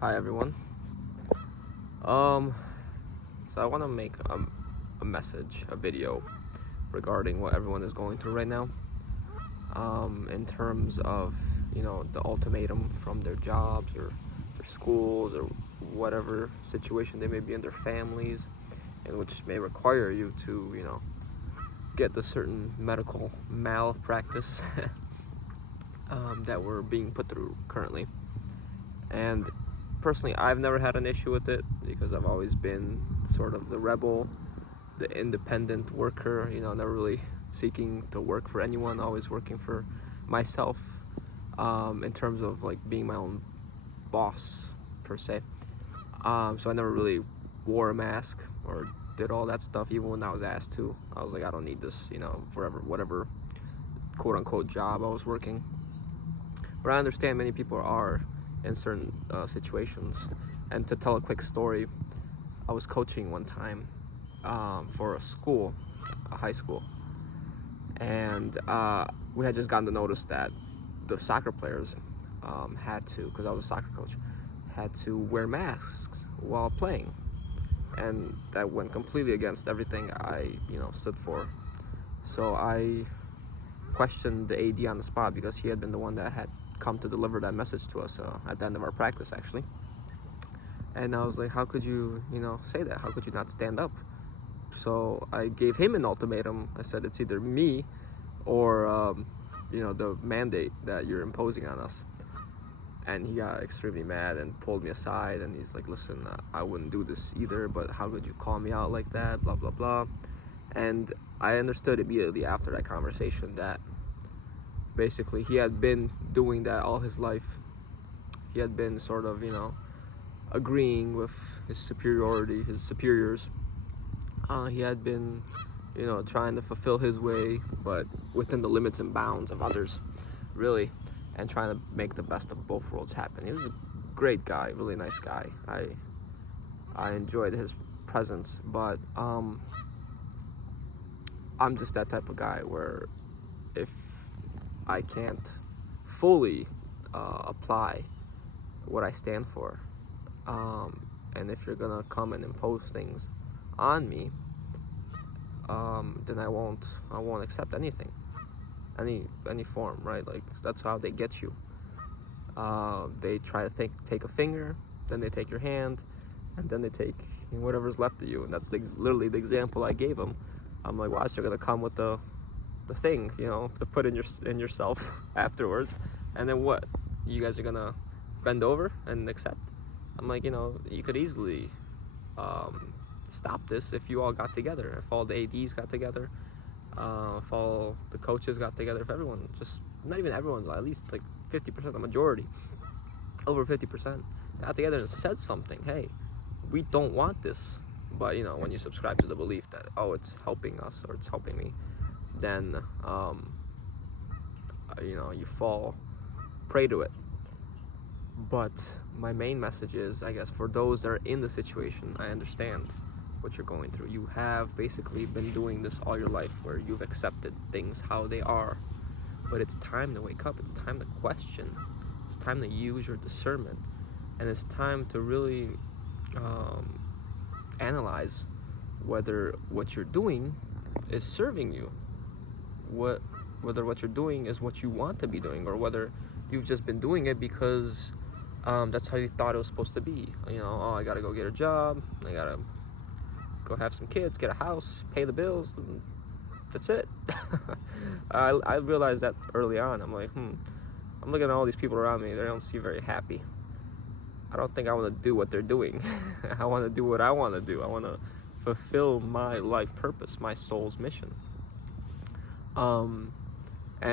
Hi everyone. So I want to make a video regarding what everyone is going through right now. In terms of the ultimatum from their jobs or their schools or whatever situation they may be in, their families, and which may require you to get the certain medical malpractice that we're being put through currently. And personally, I've never had an issue with it because I've always been sort of the rebel, the independent worker, never really seeking to work for anyone, always working for myself, in terms of like being my own boss per se. So I never really wore a mask or did all that stuff, even when I was asked to. I was like, I don't need this, forever, whatever quote unquote job I was working. But I understand many people are in certain situations. And to tell a quick story, I was coaching one time for a high school, and we had just gotten the notice that the soccer players had to, because I was a soccer coach, had to wear masks while playing, and that went completely against everything I stood for. So I questioned the AD on the spot because he had been the one that had come to deliver that message to us at the end of our practice, actually. And I was like, how could you say that? How could you not stand up? So I gave him an ultimatum. I said, it's either me or the mandate that you're imposing on us. And he got extremely mad and pulled me aside, and he's like, listen, I wouldn't do this either, but how could you call me out like that, blah blah blah. And I understood immediately after that conversation that basically he had been doing that all his life. He had been sort of agreeing with his superiors. He had been trying to fulfill his way, but within the limits and bounds of others, really, and trying to make the best of both worlds happen. He was a great guy, really nice guy. I enjoyed his presence, but I'm just that type of guy where if I can't fully apply what I stand for, and if you're gonna come and impose things on me, then I won't accept anything, any form, right? Like, that's how they get you. They try to take a finger, then they take your hand, and then they take whatever's left of you. And that's literally the example I gave them. I'm like, watch, they're gonna come with the thing, to put in yourself afterwards, and then what? You guys are gonna bend over and accept? I'm like, you could easily stop this if you all got together, if all the ADs got together, if all the coaches got together, if everyone, just not even everyone, at least like 50%, the majority, over 50%, got together and said something. Hey, we don't want this. But when you subscribe to the belief that, oh, it's helping us or it's helping me, then you fall prey to it. But my main message is, I guess, for those that are in the situation, I understand what you're going through. You have basically been doing this all your life, where you've accepted things how they are. But it's time to wake up. It's time to question. It's time to use your discernment, and it's time to really analyze whether what you're doing is serving you, whether what you're doing is what you want to be doing, or whether you've just been doing it because that's how you thought it was supposed to be. Oh, I gotta go get a job, I gotta go have some kids, get a house, pay the bills, and that's it. I realized that early on. I'm like, I'm looking at all these people around me, they don't seem very happy. I don't think I want to do what they're doing. I want to do what I want to do. I want to fulfill my life purpose, my soul's mission. And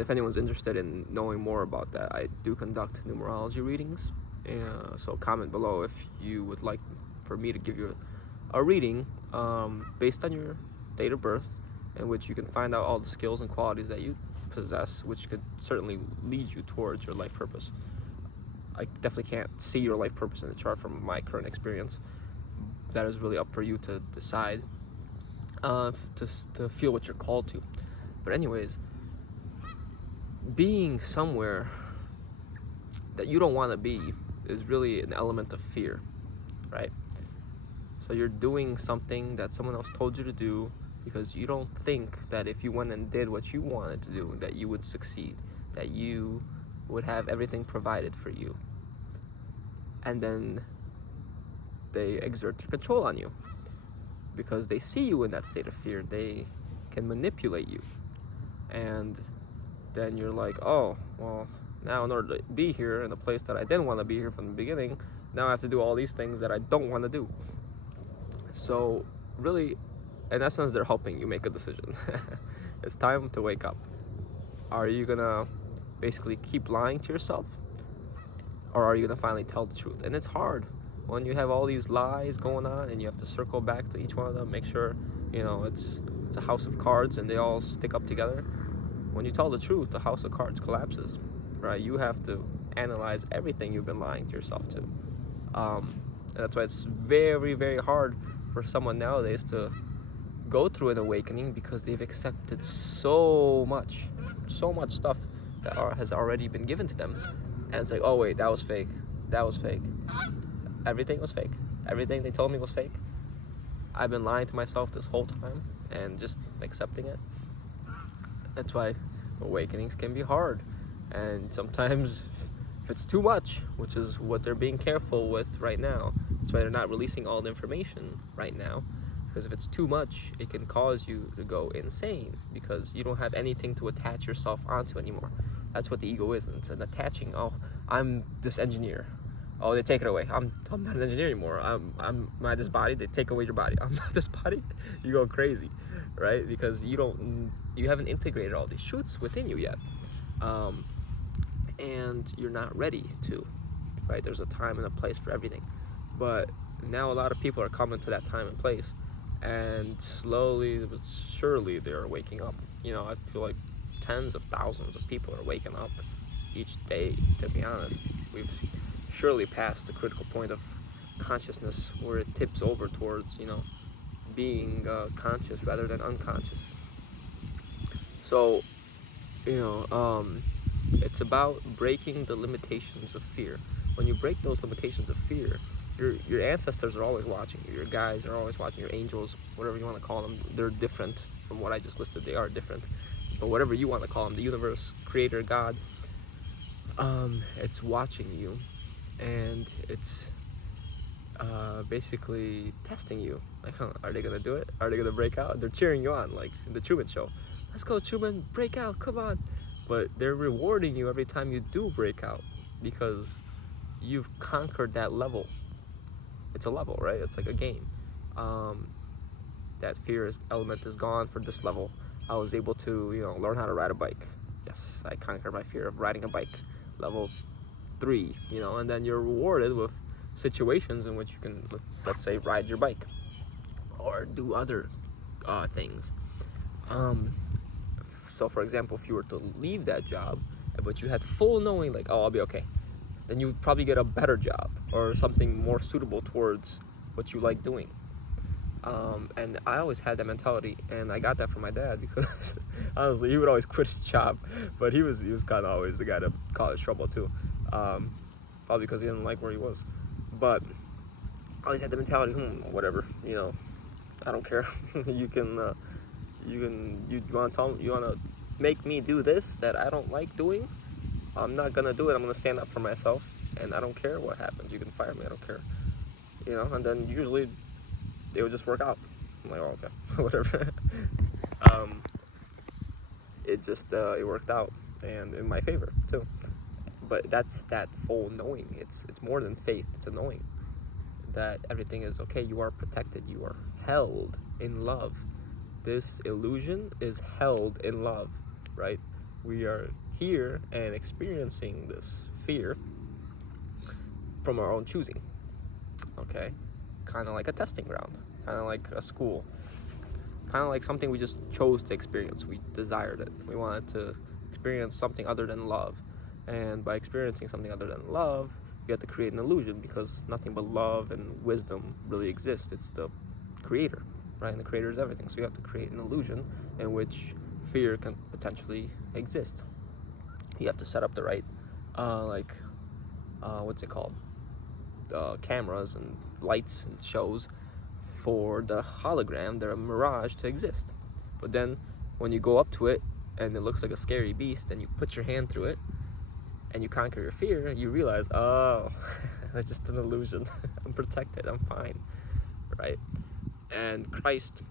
if anyone's interested in knowing more about that, I do conduct numerology readings. So comment below if you would like for me to give you a reading based on your date of birth, in which you can find out all the skills and qualities that you possess, which could certainly lead you towards your life purpose. I definitely can't see your life purpose in the chart from my current experience. That is really up for you to decide, to feel what you're called to. But anyways, being somewhere that you don't want to be is really an element of fear, right? So you're doing something that someone else told you to do because you don't think that if you went and did what you wanted to do, that you would succeed, that you would have everything provided for you. And then they exert their control on you because they see you in that state of fear. They can manipulate you. And then you're like, oh, well, now in order to be here in a place that I didn't want to be here from the beginning, now I have to do all these things that I don't want to do. So really, in essence, they're helping you make a decision. It's time to wake up. Are you gonna basically keep lying to yourself, or are you gonna finally tell the truth? And it's hard when you have all these lies going on and you have to circle back to each one of them, make sure, it's a house of cards and they all stick up together. When you tell the truth, the house of cards collapses, right? You have to analyze everything you've been lying to yourself to. And that's why it's very, very hard for someone nowadays to go through an awakening, because they've accepted so much stuff that has already been given to them. And it's like, oh wait, that was fake. Everything was fake. Everything they told me was fake. I've been lying to myself this whole time and just accepting it. That's why awakenings can be hard. And sometimes if it's too much, which is what they're being careful with right now, that's why they're not releasing all the information right now. Because if it's too much, it can cause you to go insane, because you don't have anything to attach yourself onto anymore. That's what the ego is. It's an attaching. Oh, I'm this engineer. Oh, they take it away. I'm not an engineer anymore. I'm this body. They take away your body. I'm not this body. You go crazy, right? Because you haven't integrated all these truths within you yet, and you're not ready to, right? There's a time and a place for everything, but now a lot of people are coming to that time and place, and slowly but surely they're waking up. I feel like tens of thousands of people are waking up each day. To be honest, we've surely passed the critical point of consciousness where it tips over towards, being conscious rather than unconscious. So, it's about breaking the limitations of fear. When you break those limitations of fear, your ancestors are always watching you. Your guides are always watching. Your angels, whatever you want to call them, they're different from what I just listed. They are different, but whatever you want to call them, the universe, creator, God, it's watching you, and it's basically testing you. Like, are they gonna do it? Are they gonna break out? They're cheering you on, like the Truman Show. Let's go, Truman, break out, come on. But they're rewarding you every time you do break out, because you've conquered that level. It's a level, right? It's like a game. That fear element is gone for this level. I was able to, learn how to ride a bike. Yes, I conquered my fear of riding a bike. Level 3, and then you're rewarded with situations in which you can, let's say, ride your bike or do other things. So for example, if you were to leave that job, but you had full knowing, like, oh, I'll be okay, then you would probably get a better job or something more suitable towards what you like doing. And I always had that mentality, and I got that from my dad, because honestly, he would always quit his job, but he was kind of always the guy to cause trouble too, probably because he didn't like where he was. But I always had the mentality, whatever, I don't care. you want to make me do this that I don't like doing? I'm not gonna do it. I'm gonna stand up for myself, and I don't care what happens. You can fire me. I don't care. And then usually they would just work out. I'm like, oh, okay, whatever. It worked out, and in my favor too. But that's that full knowing. It's more than faith. It's a knowing that everything is okay. You are protected. You are held in love. This illusion is held in love, right? We are here and experiencing this fear from our own choosing. Okay, kind of like a testing ground, kind of like a school, kind of like something we just chose to experience. We desired it. We wanted to experience something other than love, and by experiencing something other than love, you have to create an illusion, because nothing but love and wisdom really exists. It's the creator, right? And the creator is everything. So you have to create an illusion in which fear can potentially exist. You have to set up the right, what's it called? cameras and lights and shows for the hologram, the mirage, to exist. But then when you go up to it and it looks like a scary beast and you put your hand through it and you conquer your fear, you realize, oh, it's just an illusion. I'm protected, I'm fine, right? And Christ,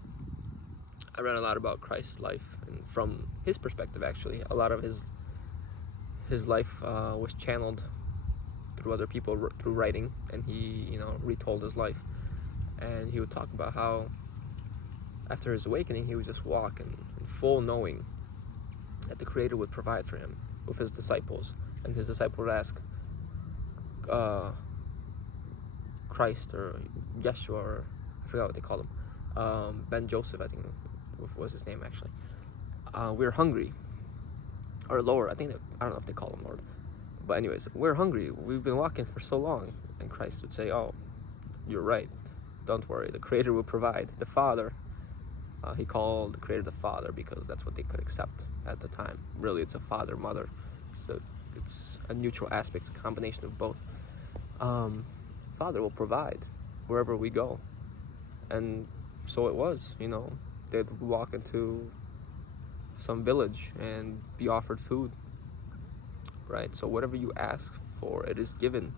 I read a lot about Christ's life, and from his perspective, actually, a lot of his life was channeled through other people, through writing, and he, retold his life. And he would talk about how after his awakening, he would just walk in full knowing that the Creator would provide for him with his disciples. And his disciple would ask Christ or Yeshua, or I forgot what they called him, Ben Joseph, I think was his name actually. We're hungry, or Lord, I don't know if they call him Lord, but anyways, we're hungry. We've been walking for so long, and Christ would say, "Oh, you're right. Don't worry. The Creator will provide." The Father, he called the Creator the Father because that's what they could accept at the time. Really, it's a father, mother. It's a neutral aspect, a combination of both. Father will provide wherever we go, and so it was. They'd walk into some village and be offered food, right? So whatever you ask for, it is given,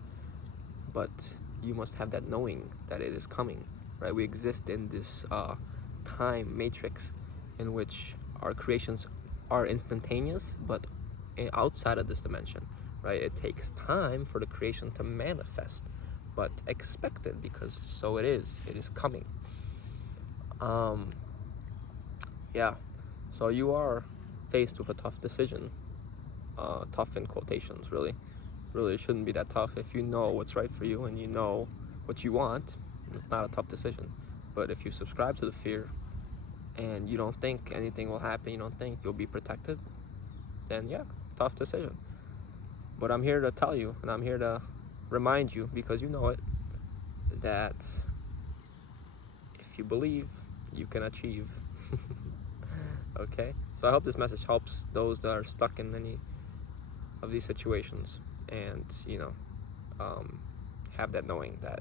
but you must have that knowing that it is coming, right? We exist in this time matrix in which our creations are instantaneous, but outside of this dimension, right? It takes time for the creation to manifest, but expect it, because so it is coming. Yeah, so you are faced with a tough decision, tough in quotations, really it shouldn't be that tough. If you know what's right for you and you know what you want, it's not a tough decision. But if you subscribe to the fear and you don't think anything will happen, you don't think you'll be protected, then yeah, tough decision. But I'm here to tell you, and I'm here to remind you, because you know it, that if you believe, you can achieve. Okay, so I hope this message helps those that are stuck in any of these situations, and have that knowing that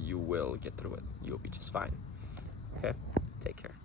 you will get through it. You'll be just fine. Okay, take care.